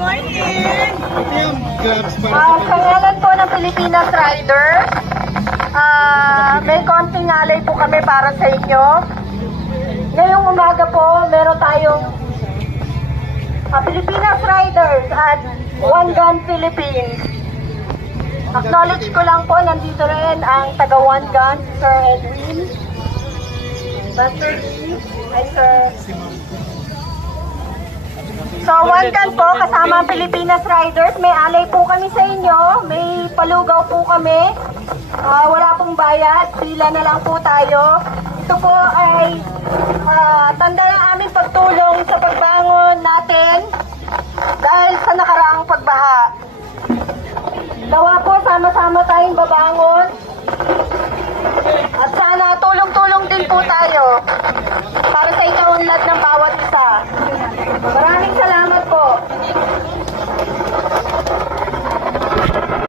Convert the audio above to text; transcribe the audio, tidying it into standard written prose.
morning! Sa ngalan po ng Pilipinas Rider, may konting alay po kami para sa inyo. Ngayong umaga po, meron tayong Pilipinas Riders at One Gun Philippines. Acknowledge ko lang po, nandito rin ang taga One Gun, Sir Edwin. Master Lee, ay Sir. So, One Gun po, kasama ang Pilipinas Riders. May alay po kami sa inyo. May palugaw po kami. Wala pong bayad. Pila na lang po tayo. Ito po ay tanda ng aming pagtulong sa pagbangon natin